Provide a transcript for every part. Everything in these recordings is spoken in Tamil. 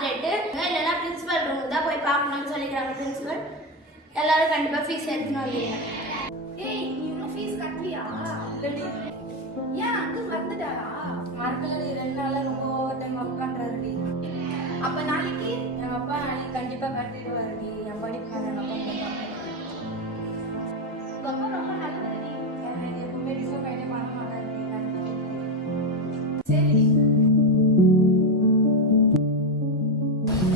Last date. இல்லைன்னா பிரின்சிபல் ரூம் தான் போய் பார்க்கணும்னு சொல்லிக்கிறாங்க பிரின்சிபல். எல்லாரும் கண்டிப்பாக ஃபீஸ் எடுத்துன்னு வந்தீங்க. ஏய் நீ இன்னும் ஃபீஸ் கட்டலையா? ஏன் அங்கு வந்துட்டாரா? மறக்கலடி 2 நாள்ல ரொம்ப ஓவர் டைம் ஒர்க் பண்றாருடி. அப்ப நாளைக்கு எங்க அப்பா நாளைக்கு கண்டிப்பா கட்டிடுவாருடி. என் படிப்பு எங்க அப்பா ரொம்ப நல்லதுடி. எப்பவுமே டிசப்பாயிண்டே பண்ண மாட்டாருடி. சரி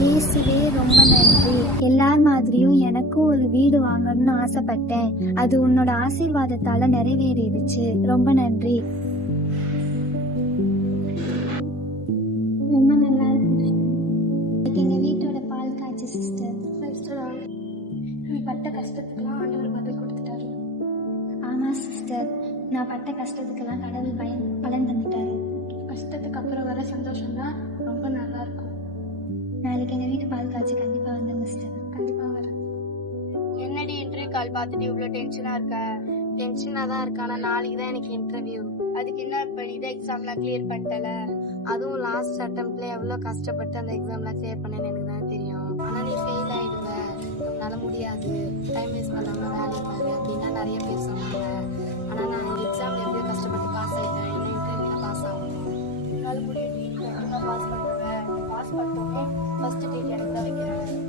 இயேசுவே ரொம்ப நன்றி. எல்லார் மாதிரியும் எனக்கும் ஒரு வீடு வாங்கணும்னு ஆசைப்பட்டேன். அது உன்னோட ஆசீர்வாதத்தால நிறைவேறிடுச்சு. ரொம்ப நன்றி. ரொம்ப நல்லா இருக்கு. எங்க வீட்டோட பால் காய்ச்சி சிஸ்டர். நீ பட்ட கஷ்டத்துக்குலாம் ஆண்டவர் பதில் கொடுத்துட்டாரு. ஆமா சிஸ்டர், நான் பட்ட கஷ்டத்துக்கெல்லாம் கடவுள் பலன் தந்துட்டாரு. கஷ்டத்துக்கு அப்புறம் வர சந்தோஷம் தான் ரொம்ப நல்லா இருக்கும். நாளைக்கு எங்க வீட்டு பால் காய்ச்சி கண்டிப்பா வந்துங்க சிஸ்டர். கண்டிப்பா வரேன். என்னடி இன்டர்வியூ கால் பார்த்துட்டு இவ்வளோ டென்ஷனாக இருக்க? டென்ஷனாக தான் இருக்கேன். ஆனால் நாளைக்கு தான் எனக்கு இன்டர்வியூ. அதுக்கு என்ன இப்போ நீ தான் எக்ஸாம்லாம் கிளியர் பண்ணிட்டல? அதுவும் லாஸ்ட் அட்டம்ப்ட்ல எவ்வளோ கஷ்டப்பட்டு அந்த எக்ஸாம்லாம் கிளியர் பண்ணேன்னு எனக்கு தான் தெரியும். ஆனால் நீ ஃபெயில் ஆகிடுவ, உன்னால முடியாது, டைம் வேஸ்ட் பண்ணாமல் வேலையை பாரு அப்படின்னா நிறைய பேர் சொன்னாங்க. ஆனால் நான் எக்ஸாமில் எப்படியோ கஷ்டப்பட்டு பாஸ் ஆகிட்டேன். என்ன இன்டர்வியூவில் பாஸ் ஆகணும். என்னால் முடியும், நீ கண்டிப்பாக பாஸ் பண்ணுவேன். பாஸ் பண்ணோன்னே ஃபர்ஸ்ட் டேட் எனக்கு தான் வைக்கிறேன்.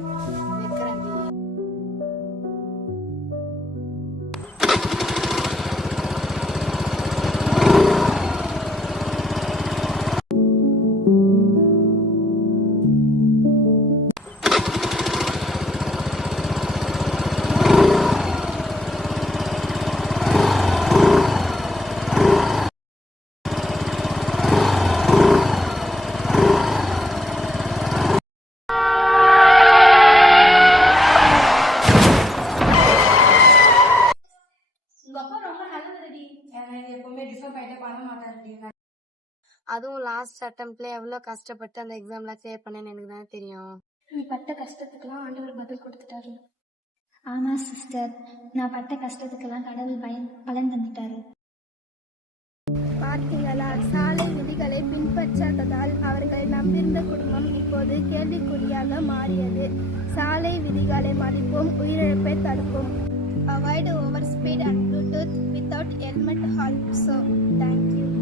எப்பவுமே டிசப்பாயிண்டே பண்ண மாட்டாருடி. அதுவும் லாஸ்ட் அட்டம்ப்ட்ல எவ்வளோ கஷ்டப்பட்டு அந்த எக்ஸாம்லாம் கிளியர் பண்ணேன்னு எனக்கு தான் தெரியும். நீ பட்ட கஷ்டத்துக்குலாம் ஆண்டவர் பதில் கொடுத்துட்டாரு. ஆமா சிஸ்டர், நான் பட்ட கஷ்டத்துக்கெல்லாம் கடவுள் பலன் தந்துட்டாரு. பார்த்தீங்களா, சாலை விதிகளை பின்பற்றாததால் அவர்களை நம்பியிருந்த குடும்பம் இப்போது கேள்விக்குறியாக மாறியது. சாலை விதிகளை மதிப்போம், உயிரிழப்பை தடுப்போம். Avoid overspeed and Bluetooth without helmet also. Thank you.